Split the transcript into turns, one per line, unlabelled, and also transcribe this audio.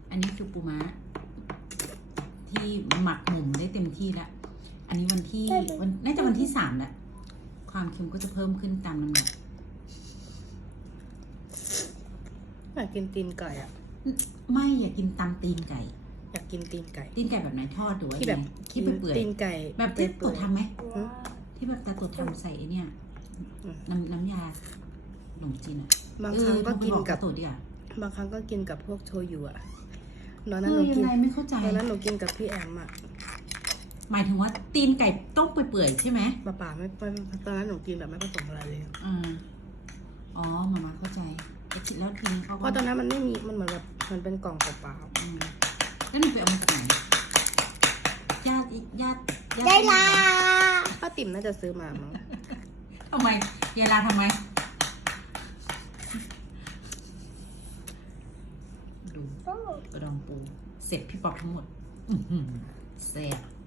อันนี้คือปูม้าที่หมักหมุมได้เต็มที่แล้วอันนี้น่าจะวันที่3แล้วความเค็มก็จะเพิ่มขึ้นตามลำดับ
อยากกินตีนไก่อะ
ไม่อยากกินตำตีนไก่
อยากกินตีนไก่
ตีนไก่แบบไหนทอดหรือว่า
ที่แบบ
ที่เปื่อย
ตีนไก่
แบบที่ตัวทำไหม
หือ
ที่แบบตาตัวทำใส่เนี่ย
อืม
น้ำยาขนมจีนอะ
บางครั้งก็กินกับ
ตัวดิอ่ะ
บางครั้งก็กินกับพวกโชยุอะตอน
เอ
นั้นห
อ
นู
ยั
กิ
ง
น
ไงไม่เข้าใจ
ตอนนั้นหนูกินกับพี่แอมอะ
หมายถึงว่าตีนไก่ต้องเปื่อยๆใช่ไหม
ป่าไม่ตอนนั้นหนูกินแบบไม่ผสมอะไรเลยอะ
อ๋อมาเข้าใจแต่คิดแล้วทีนี้เขา
เพราะตอนนั้นมันไม่มีมันเหมือนแบบมันเป็นกล่องเปล่า
แล้วหนูไปเอามาจากไหนญาติ
ได้ลา
ๆป้าติ๋มน่าจะซื้อมามั้ง
ทำไมเวลาทำไมดูกระดองปูเสร็จพี่ปอบทั้งหมดแซ่บ